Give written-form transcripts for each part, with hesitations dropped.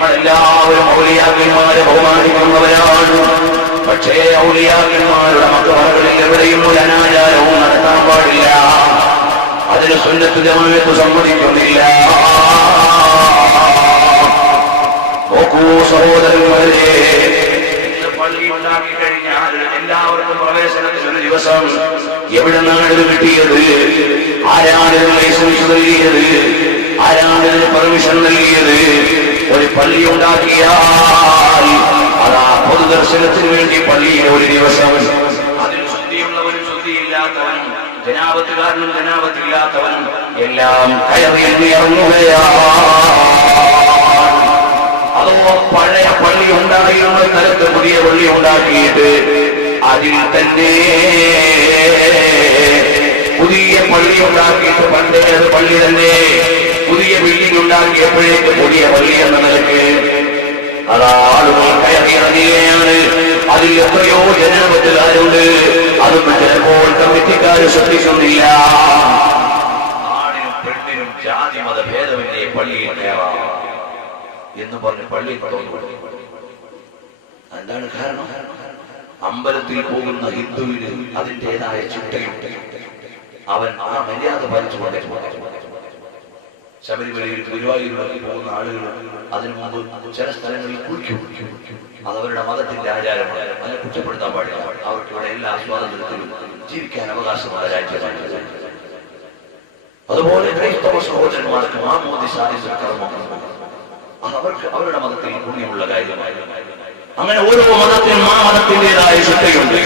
നമ്മളെല്ലാവരും ഔലിയാക്കന്മാരെ ബഹുമാനിക്കുന്നവരാണ്. പക്ഷേ ഔലിയാക്കന്മാരുടെ മക്ബറകളിൽ എവിടെയും ഒരു അനാചാരവും നടത്താൻ പാടില്ല. അതിന് സുന്നത്ത് ജമാഅത്ത് സമ്മതിക്കുന്നില്ല. നോക്കൂ സഹോദരന്മാരെ, പള്ളി ഉണ്ടാക്കി കഴിഞ്ഞാൽ എല്ലാവർക്കും പ്രവേശനത്തിനൊരു ദിവസം എവിടെ നിന്നാണ് ഇത് കിട്ടിയത്? ആരാണ് ഇതിന് ലൈസൻസ് നൽകിയത്? ആരാണ് ഇതിന് പെർമിഷൻ നൽകിയത്? ഒരു പള്ളി ഉണ്ടാക്കിയാൽ അതാ പൊതുദർശനത്തിന് വേണ്ടി പള്ളിയിൽ ഒരു ദിവസം അതിൽ ശുദ്ധിയുള്ളവരും ശുദ്ധിയില്ലാത്തവനും ജനാപത്തുകാരനും ജനാപത്തില്ലാത്തവനും എല്ലാം കയറി ഇറങ്ങുകയാണ്. അതോ പഴയ പള്ളി ഉണ്ടായിരുന്ന സ്ഥലത്ത് പുതിയ പള്ളി ഉണ്ടാക്കിയിട്ട് അതിൽ തന്നെ പുതിയ പള്ളി ഉണ്ടാക്കിയിട്ട് പണ്ടേത് പള്ളി തന്നെ പുതിയ ബിൽഡിംഗ് ഉണ്ടാക്കിയപ്പോഴേക്ക് പുതിയ പള്ളി എന്ന നിലയ്ക്ക് അതാളുകൾ കയറിയിറങ്ങുകയാണ്. അതിൽ എത്രയോ ജനാപത്തുകാരുണ്ട്. അതൊന്നും ചിലപ്പോൾ കമ്മിറ്റിക്കാർ ശ്രദ്ധിക്കുന്നില്ല. ആണിനും പെണ്ണിനും ജാതി മത ഭേദമില്ലേ പള്ളിയിൽ കയറാം എന്ന് പറഞ്ഞ് പള്ളി തുടങ്ങി. എന്താണ് കാരണം? അമ്പലത്തിൽ പോകുന്ന ഹിന്ദുവിന് അതിൻ്റെതായ ചിട്ടയുണ്ട്. അവൻ ആ മര്യാദ പാലിച്ചുകൊണ്ടേ ശബരിമലയിൽ ഗുരുവായൂരിലേക്ക് പോകുന്ന ആളുകൾ അതിനു മുമ്പ് ചില സ്ഥലങ്ങളിൽ കുളിക്കും. അതവരുടെ മതത്തിന്റെ ആചാരമാണ്. അതിനെ കുറ്റപ്പെടുത്താൻ പാടില്ല. അവർക്ക് ഇവിടെ എല്ലാ സ്വാതന്ത്ര്യത്തിലും ജീവിക്കാൻ അവകാശമുള്ള രാജ്യമാണ്. അതുപോലെ ക്രൈസ്തവ സഹോദരന്മാർക്ക് മാമോദിസ കർമ്മം അവർക്ക് അവരുടെ മതത്തിൽ പുണ്യമുള്ള കാര്യമാണ്. അങ്ങനെ ഓരോ മതത്തിനും ആ മതത്തിൻ്റെതായ ശുദ്ധയുണ്ട്.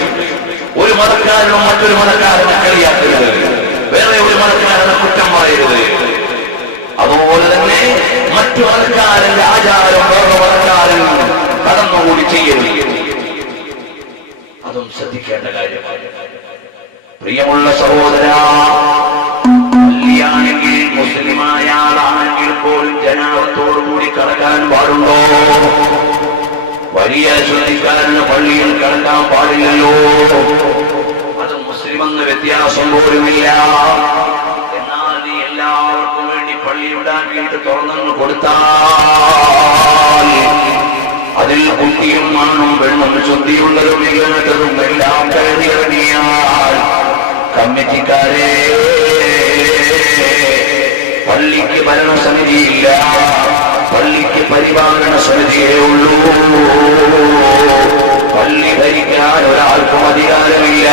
ഒരു മതക്കാരനും മറ്റൊരു മതക്കാരനെ കളിയാക്കരുത്. വേറെ ഒരു മതക്കാരനെ കുറ്റം പറയരുത്. അതുപോലെ തന്നെ മറ്റു മതക്കാരന്റെ ആചാരം വേറെ മതക്കാരൻ കടന്നുകൂടി ചെയ്യരുത്. അതും ശ്രദ്ധിക്കേണ്ട കാര്യമാണ്. പ്രിയമുള്ള സഹോദര, പള്ളിയാണെങ്കിൽ മുസ്ലിമായ ആളാണെങ്കിൽ പോലും ജനാപത്തോടുകൂടി കടക്കാൻ പാടുണ്ടോ? വലിയ ശ്രദ്ധിക്കാരന് പള്ളിയിൽ കടക്കാൻ പാടില്ലല്ലോ. അത് മുസ്ലിമെന്ന് വ്യത്യാസം പോലുമില്ല. എന്നാൽ നീ എല്ലാവർക്കും വേണ്ടി പള്ളി ഉണ്ടാക്കിയിട്ട് തുറന്നു കൊടുത്താൽ അതിൽ കുട്ടിയും ആണും പെണ്ണും ശുദ്ധിയുള്ളതും ഇല്ലാത്തതും എല്ലാം കയറിയിറങ്ങിയാൽ കമ്മിറ്റിക്കാരെ പള്ളിക്ക് ഭരണസമിതിയില്ല, പള്ളിക്ക് പരിപാലന സമിതിയേ ഉള്ളൂ. പള്ളി ഭരിക്കാൻ ഒരാൾക്കും അധികാരമില്ല.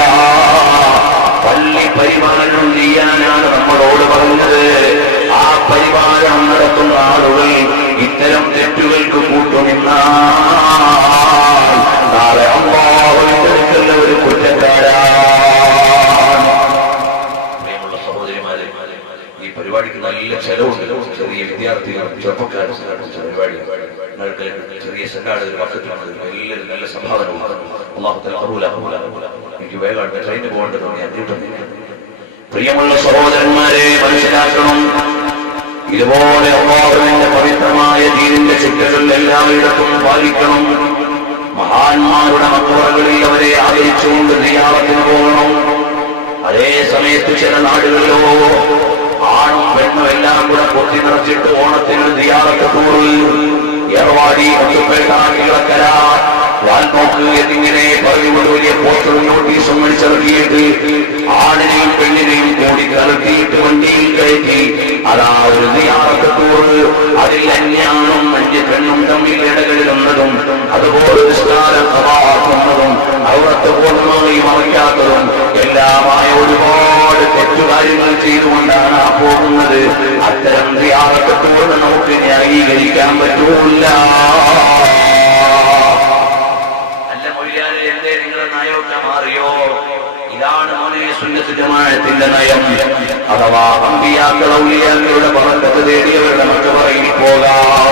പള്ളി പരിപാലനം ചെയ്യാനാണ് നമ്മളോട് പറഞ്ഞത്. ആ പരിപാലനം നടത്തുന്ന ആളുകൾ ഇത്തരം തെറ്റുകൾക്ക് കൂട്ടുനിന്നാൽ നാളെ അല്ലാഹുവിന്റെ അടുക്കൽ ഒരു കുറ്റക്കാരാണ്. പ്രിയമുള്ള സഹോദരിമാരെ, ഈ പരിപാടിക്ക് നല്ല ചെലവുണ്ട്. ചെറിയ വിദ്യാർത്ഥികൾ, ചെറുപ്പക്കാർ പരിപാടി ചെറിയ സംഘാടകർ വർഷത്തിലാണ് എല്ലാവരും നല്ല സംഭാവന എനിക്ക് വേഗം ട്രെയിന് പോകേണ്ടതാണ് ഞാൻ കിട്ടുന്നില്ല. പ്രിയമുള്ള സഹോദരന്മാരെ, മനസ്സിലാക്കണം, ഇതുപോലെ അല്ലാഹുവിന്റെ പവിത്രമായ ദീനിന്റെ ചിട്ടകൾ എല്ലായിടത്തും പാലിക്കണം. മഹാന്മാരുടെ മക്ബറകളിൽ അവരെ ആദരിച്ചുകൊണ്ട് സിയാറത്തിന് പോകണം. അതേ സമയത്ത് ചില നാടുകളിലോ ആണും പെണ്ണും എല്ലാം കൂടെ പൊത്തി നിറച്ചിട്ട് ഓണത്തിന് സിയാറത്ത് ടൂറിൽ ഏർവാടി, മുത്തുപേട്ട, കിളക്കര, വാൽപോക്ക് എന്നിങ്ങനെ പറഞ്ഞുകൊണ്ട് വലിയ പോസ്റ്ററും നോട്ടീസും അടിച്ചിറക്കിയിട്ട് ആണിനെയും പെണ്ണിനെയും കൂടി കലർത്തിയിട്ട് വണ്ടിയിൽ കയറ്റി അതാ ഒരു സിയാറത്ത് ടൂറ്. അതിൽ അന്യാണും അന്യ പെണ്ണും തമ്മിൽ ഇടകളിലുന്നതും അതുപോലെ നിസ്കാരമാക്കുന്നതും അവിടത്തെ പൂർണ്ണമായി മറിക്കാത്തതും എല്ലാമായ ഒരുപാട് തെറ്റുകാര്യങ്ങൾ ചെയ്തുകൊണ്ടാണ് ആ പോകുന്നത്. അത്തരം സിയാറത്ത് ടൂറിന് നമുക്ക് ന്യായീകരിക്കാൻ പറ്റൂല. അല്ല മൊയ്യാരെ, എന്തേ നിങ്ങളുടെ നയമൊക്കെ മാറിയോ? ഇതാണ് മോനെ സുന്നത്ത് ജമാഅത്തിന്റെ നയം. അഥവാ അമ്പിയാക്കൾ ഔലിയാക്കളുടെ ബറക്കത്ത് തേടിയവരുടെ മക്ബറയിൽ പോകാം,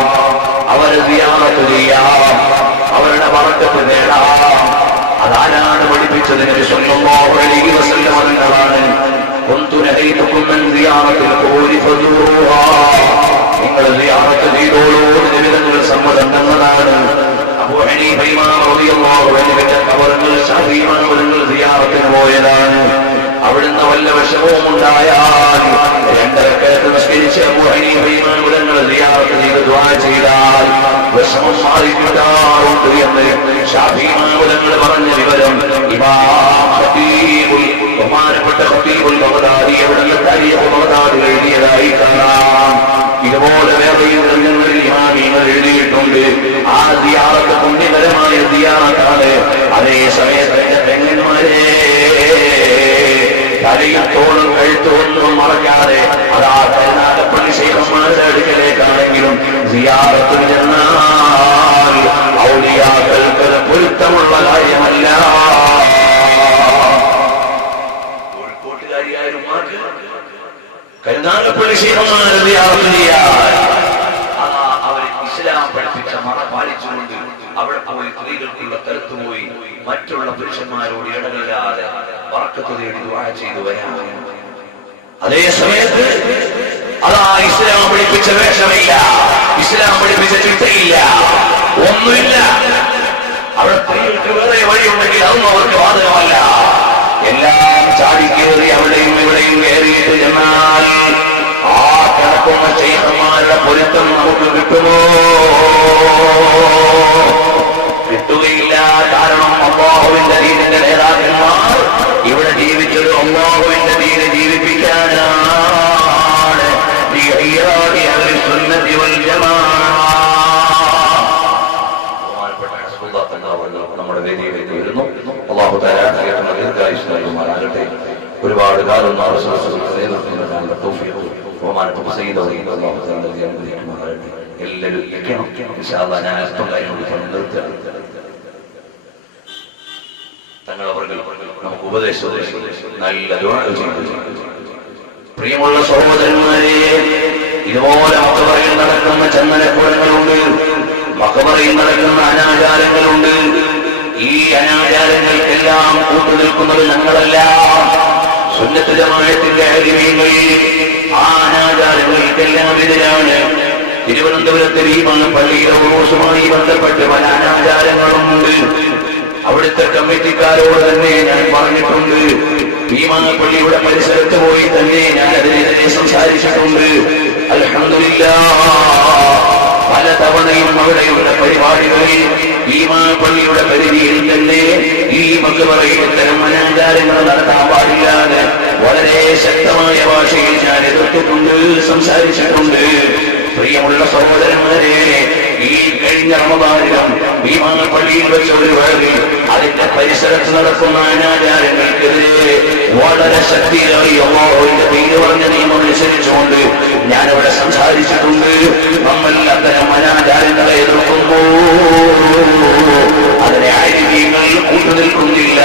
അവരെ സിയാറത്ത് ചെയ്യാം, അവരുടെ ബറക്കത്ത് നേടാം. അതാരാണ് പഠിപ്പിച്ചത്? നബി സ്വല്ലല്ലാഹു അലൈഹി വസല്ലം പറഞ്ഞതാണ്, കുന്തു നഹൈതുകും അൻ സിയാറത്തിൽ ഖുബൂരി ഫസൂറുഹാ. നിങ്ങൾ സിയാറത്ത് ചെയ്തോളൂ, നിബിധങ്ങൾ സമ്മതം തന്നതാണ്. അബൂ ഹനീഫ ഇമാം റളിയല്ലാഹു അൻഹുവിന്റെ ഖബറുകൾ ശാഫിഈമാങ്ങൾ സിയാറത്തിന് പോയതാണ്. അവിടുന്ന് വല്ല വിഷമവും ഉണ്ടായാൽ 2 റക്അത്ത് നിസ്കരിച്ച് അബൂ ഹനീഫ ഇമാം സിയാറത്ത് ചെയ്ത് ദുആ ചെയ്താൽ വിഷമം മാറിക്കിട്ടാറുണ്ട് എന്ന് ശാഫിഈമാവുലങ്ങൾ പറഞ്ഞ വിവരം ഇമാം ഖതീബുൽ ബഹുമാനപ്പെട്ട ഖതീബുൽ ബഗ്ദാദി അവിടുത്തെ താരീഖ് ബഗ്ദാദി എഴുതിയതായി കാണാം. ഇതുപോലെ വേറെയും ഗ്രന്ഥങ്ങളിൽ ഇമാമികൾ എഴുതിയിട്ടുണ്ട്. ആ സിയാറത്ത് പുണ്യകരമായ സിയാറത്താണ്. അതേ സമയത്ത് എന്റെ പെങ്ങന്മാരെ തലയത്തോടും കഴുത്തൊന്നും മറക്കാതെ അതാ കരുനാഗപ്പള്ളി ശൈഖന്മാരുടെ അടുക്കലേക്കാണെങ്കിലും സിയാറത്തിൽ ചെന്നാൽ ഔലിയാക്കൾക്ക് പൊരുത്തമുള്ള കാര്യമല്ല. കോഴിക്കോട്ടുകാരിയായാലും കരുനാഗപ്പള്ളി ശൈഖന്മാരെ സിയാറത്ത് ചെയ്യാൻ അവർ ഇസ്ലാം പഠിപ്പിച്ച മറ പാലിച്ചുകൊണ്ട് അവിടെ പോയി സ്ത്രീകൾക്കുള്ള സ്ഥലത്ത് പോയി മറ്റുള്ള പുരുഷന്മാരോട് ഇടകലാതെ ബർക്കത്ത് തേടി ദുആ ചെയ്തു വരാം. അതേ സമയത്ത് അതാ ഇസ്ലാം പഠിപ്പിച്ച വേഷമില്ല, ഇസ്ലാം പഠിപ്പിച്ച ചിട്ടയില്ല, ഒന്നുമില്ല. അവിടെ സ്ത്രീകൾക്ക് വേറെ വഴിയുണ്ടെങ്കിൽ അതൊന്നും അവർക്ക് ബാധകമല്ല. എല്ലാം ചാടിക്കേറി അവിടെയും ഇവിടെയും കയറിയിട്ട് ചെന്നാൽ ആ കിടക്കുന്ന ശൈഖന്മാരുടെ പൊരുത്തം നമുക്ക് കിട്ടുമോ? കിട്ടുകയില്ല. കാരണം അല്ലാഹുവിന്റെ ദീനിന്റെ നേതാക്കന്മാർ ഇവിടെ ജീവിച്ചത് അല്ലാഹുവിന്റെ ദീന് ജീവിപ്പിക്കാനാണ്. നമ്മുടെ വേദിയിലേക്ക് വരുന്നു. അല്ലാഹു തആല ദീർഘായുസ്സുമാറാകട്ടെ. ഒരുപാട് കാലം എല്ലാവരും ഞാൻ അല്പം കാര്യങ്ങൾ നിർത്തുക. തങ്ങളവർ നമുക്ക് ഉപദേശം നല്ല ദുആ ചെയ്തു. പ്രിയമുള്ള സഹോദരന്മാരെ, ഇതുപോലെ മഖബറയിൽ നടക്കുന്ന ചന്ദനക്കുടങ്ങളുണ്ട്, മഖബറയിൽ നടക്കുന്ന അനാചാരങ്ങളുണ്ട്. ഈ അനാചാരങ്ങൾക്കെല്ലാം കൂട്ടുനിൽക്കുന്നത് ഞങ്ങളല്ല, സുന്നത്ത് ജമാഅത്തിന്റെ അലിമീങ്ങൾ. ആ അനാചാരങ്ങൾക്കെല്ലാം എതിരാണ്. തിരുവനന്തപുരത്ത് പള്ളിയിലെ ഉറൂസുമായി ബന്ധപ്പെട്ട് പല അനാചാരങ്ങളുമുണ്ട്. അവിടുത്തെ കമ്മിറ്റിക്കാരോട് തന്നെ ഞാൻ പറഞ്ഞിട്ടുണ്ട്. പള്ളിയുടെ പരിസരത്ത് പോയി തന്നെ ഞാൻ അതിനെതിരെ സംസാരിച്ചിട്ടുണ്ട്. അൽഹംദുലില്ലാഹ് പല തവണയും അവിടെയുള്ള പരിപാടികളിൽ പള്ളിയുടെ പരിധിയിൽ തന്നെ ഈ മഖബറയിൽ ഇത്തരം അനാചാരങ്ങൾ നടത്താൻ പാടില്ലാതെ വളരെ ശക്തമായ ഭാഷയിൽ ഞാൻ എതിർത്തിട്ടുണ്ട്, സംസാരിച്ചിട്ടുണ്ട്. പ്രിയമുള്ള സഹോദരന്മാരെ, ഈ കഴിഞ്ഞ റമദാനിലും പള്ളിയിൽ വെച്ച ഒരു വേളയിൽ അതിന്റെ പരിസരത്ത് നടക്കുന്ന അനാചാരങ്ങൾക്കെതിരെ വളരെ ശക്തിയായി അല്ലാഹുവിന്റെ പേര് പറഞ്ഞ നിയമം അനുസരിച്ചുകൊണ്ട് ഞാനിവിടെ സംസാരിച്ചിട്ടുണ്ട്. നമ്മൾ അത്തരം അനാചാരങ്ങളെ എതിർക്കുന്നു, അതിനെ ആലിമീങ്ങൾ കൂട്ടുനിൽക്കുന്നില്ല.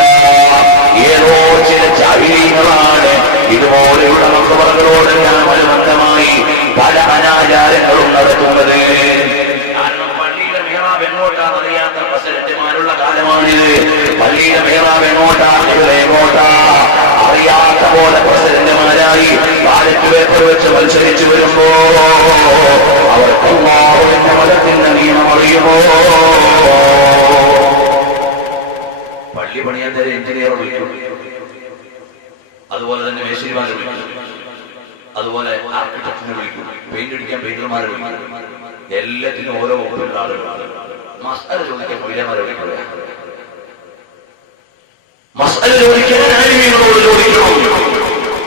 ഏതോ ചില ജാഹിലീങ്ങളാണ് ഇതുപോലെയുള്ള മഖബറകളോടെല്ലാം അനുബന്ധമായി പല അനാചാരങ്ങളും നടത്തുന്നത്. എങ്ങോട്ടാണെന്നറിയാത്ത പ്രസിഡന്റുമാരുള്ള കാലമാണിത്. പള്ളിയുടെ മേറാബ് എങ്ങോട്ടാണ്, എങ്ങോട്ടാ അറിയാത്ത പോലെ പ്രസിഡന്റുമാരായി ബാലറ്റ് പേപ്പർ വെച്ച് മത്സരിച്ചു വരുമ്പോ അവർക്ക് അല്ലാഹുവിന്റെ മതത്തിന്റെ നിയമം അറിയുമോ? പള്ളി പണിയാൻ തരം എഞ്ചിനീയർ വിളിക്കും, അതുപോലെ തന്നെ മേശരിമാരെ വിളിക്കും, അതുപോലെ ആർക്കിടെക്റ്റിനെ വിളിക്കും, പെയിന്റ് അടിക്കാൻ പെയിന്റർമാരെ വിളിക്കും. എല്ലാത്തിനും ഓരോ വകുപ്പുള്ള ആളുകളാണ്. മസ്അല ചോദിക്കാൻ മൊയ്ലാമാരെ വിളിക്കുക, മസ്അല ചോദിക്കാൻ ആലിമീങ്ങളോട് ചോദിക്കണം.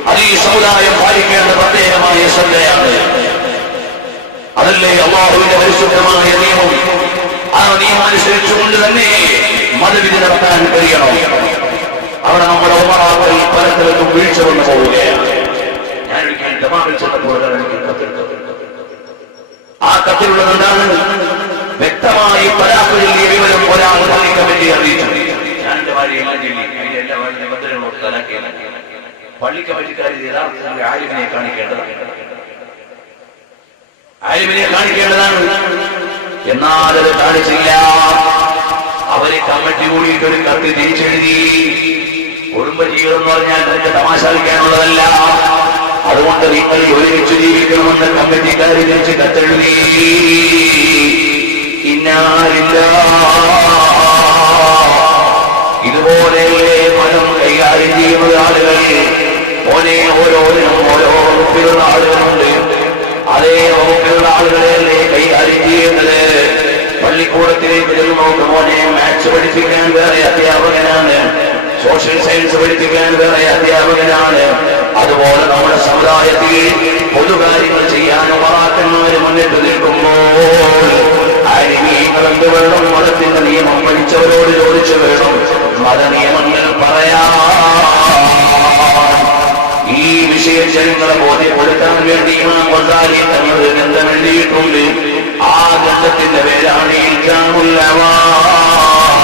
അത് ഈ സമുദായം പാലിക്കേണ്ട പ്രത്യേകമായ ശ്രദ്ധയാണ്. അതല്ലേ അല്ലാഹുവിന്റെ പരിശുദ്ധമായ നിയമം. ആ നിയമം അനുസരിച്ചുകൊണ്ട് തന്നെ മതവിധി നടത്താൻ കഴിയണം. അവിടെ നമ്മുടെ ഉമറാക്കൾ പലതരത്തിലും വീഴ്ച വന്നു പോവുകയാണ്. ഞാനൊരിക്കൽ ജമാഅത്തിൽ ചെന്നപ്പോൾ ആ കത്തിലുള്ളത് എന്താണ്? വ്യക്തമായി തലാഖ് ചൊല്ലിയ വിവരം ഒരാൾ പള്ളി കമ്മിറ്റി അറിയിച്ചു. ഞാൻ എന്റെ ഭാര്യയെല്ലാം ചൊല്ലി, അതിന്റെ എല്ലാ നിബന്ധനകളോട് തലാഖിയാണ്. പള്ളി കമ്മിറ്റിക്കാർ യഥാർത്ഥത്തിൽ ആലിമിനെ കാണിക്കേണ്ടതാണ്, ആലിമിനെ കാണിക്കേണ്ടതാണ്. എന്നാൽ അത് കാണിച്ചില്ല. അവര് കമ്മിറ്റി കൂടിയിട്ട് ഒരു കത്ത് തിരിച്ചെഴുതി. കുടുംബജീവിതം എന്ന് പറഞ്ഞാൽ നിനക്ക് തമാശ കളിക്കാനുള്ളതല്ല, അതുകൊണ്ട് നിങ്ങൾ ഒരുമിച്ച് ജീവിക്കണമെന്ന് കമ്മിറ്റിക്കാർ തിരിച്ച് കത്തെഴുതി. ഇതുപോലെ മനം കൈകാര്യം ചെയ്യുന്ന ആളുകൾ ഓരോന്നിനും ഓരോ വകുപ്പിലുള്ള ആളുകളുണ്ട്. അതേ വകുപ്പിലുള്ള ആളുകളെ കൈകാര്യം ചെയ്യുന്നത് സോഷ്യൽ സയൻസ് പഠിപ്പിക്കാൻ വേറെ അധ്യാപകനാണ്. അതുപോലെ നമ്മുടെ സമുദായത്തിൽ പൊതുകാര്യങ്ങൾ ചെയ്യാൻ ഉമറാക്കന്മാര് മുന്നിട്ട് നിൽക്കുമ്പോൾ എന്ത് വേണം? മതത്തിന്റെ നിയമം പഠിച്ചവരോട് ചോദിച്ചു വേണം മതനിയമങ്ങൾ പറയാ. ഈ വിഷയങ്ങളെ ബോധ്യപ്പെടുത്താൻ വേണ്ടി ഇമാം ഗസാലി തങ്ങൾ ഗ്രന്ഥം എഴുതിയിട്ടുണ്ട്. ആ ഗ്രന്ഥത്തിന്റെ പേരാണ് ഇൽജാമുൽ അവാം.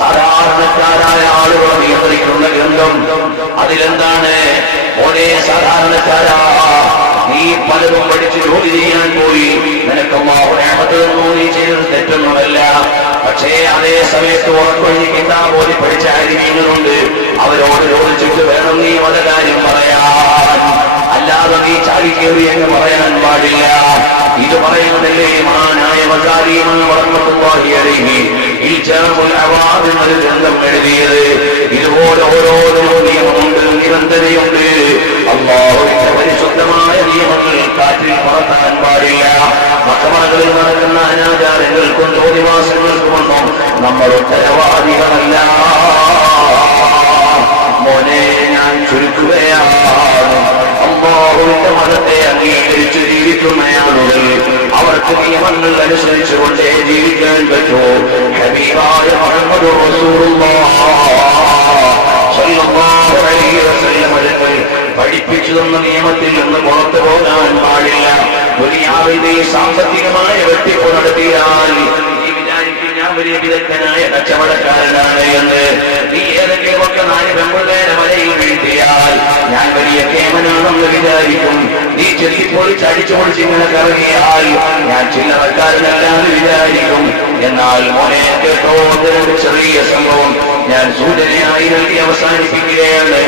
സാധാരണക്കാരായ ആളുകളെ നിയന്ത്രിക്കുന്ന ഗ്രന്ഥം. അതിലെന്താണ്? ഒരേ സാധാരണക്കാരാ, നീ പലതും പഠിച്ച് ജോലി ചെയ്യാൻ പോയി, നിനക്ക് നീ ചെയ്തത് തെറ്റൊന്നുമല്ല. പക്ഷേ അതേ സമയത്ത് ഉറക്കൊഴിഞ്ഞ് കിതാബ് ഓതി പഠിച്ച ആലിമീങ്ങളുണ്ട്. അവരോട് ചോദിച്ചിട്ട് വേണം നീ പല കാര്യം പറയാൻ. അല്ലാതെ നീ ചാടിക്കേറി എന്ന് പറയാൻ പാടില്ല. ഇത് പറയുന്നതല്ലേ മഹാനായ ഗസാലി റഹ്മത്തുള്ളാഹി അലൈഹി ഇൽജാമുൽ അവാം എന്ന ഗ്രന്ഥം എഴുതിയത്. ഇതുപോലെ ഓരോന്നിനും നിയമമുണ്ട്, നിബന്ധനയുണ്ട്. അല്ലാഹുവിന്റെ പരിശുദ്ധമായ നിയമങ്ങൾ കാറ്റിൽ പറത്താൻ പാടില്ല. മക്ബറകളിൽ നടക്കുന്ന അനാചാരങ്ങൾക്കും തോന്നിവാസങ്ങൾക്കുമൊന്നും നമ്മൾ ഉത്തരവാദികളല്ല. മോനെ, ഞാൻ ചുരുക്കുകയാണ്. അല്ലാഹുവിന്റെ മതത്തെ അംഗീകരിച്ച് ജീവിക്കുന്ന ആളുകൾ അവർക്ക് നിയമങ്ങൾ അനുസരിച്ചുകൊണ്ടേ ജീവിക്കാൻ പറ്റൂ. ഹബീബായ മുഹമ്മദ് റസൂലുള്ളാഹി സ്വല്ലല്ലാഹു അലൈഹി വസല്ലം പഠിപ്പിച്ചു തന്ന നിയമത്തിൽ നിന്ന് പുറത്തു പോകാൻ പാടില്ല. ദുനിയാവിൽ സാമ്പത്തികമായ വെട്ടിപ്പ് നടത്തിയാൽ നീ വിചാരിക്കും ഞാൻ വലിയ വിദഗ്ധനായ കച്ചവടക്കാരനാണ് എന്ന്. നീ ഏതെങ്കിലുമൊക്കെ 4 പെമ്പുള്ളേരെ മലയിൽ വീഴ്ത്തിയാൽ ഞാൻ വലിയ കേമനാണെന്ന് വിചാരിക്കും. നീ ചെത്തിപ്പൊളിച്ച് അടിച്ചു പൊളിച്ച് ഇങ്ങനെ കറങ്ങിയാൽ ഞാൻ ചില്ലറക്കാരനല്ലാന്ന് വിചാരിക്കും. എന്നാൽ മോനെ കേട്ടോ, ചെറിയ സംഭവം ഞാൻ സൂചനയായി നൽകി അവസാനിപ്പിക്കുകയാണ്.